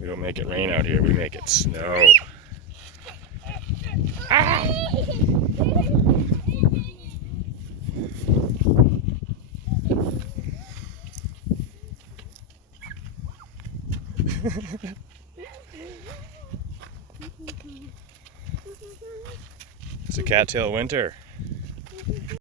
We don't make it rain out here, we make it snow. Ah! It's a cattail winter.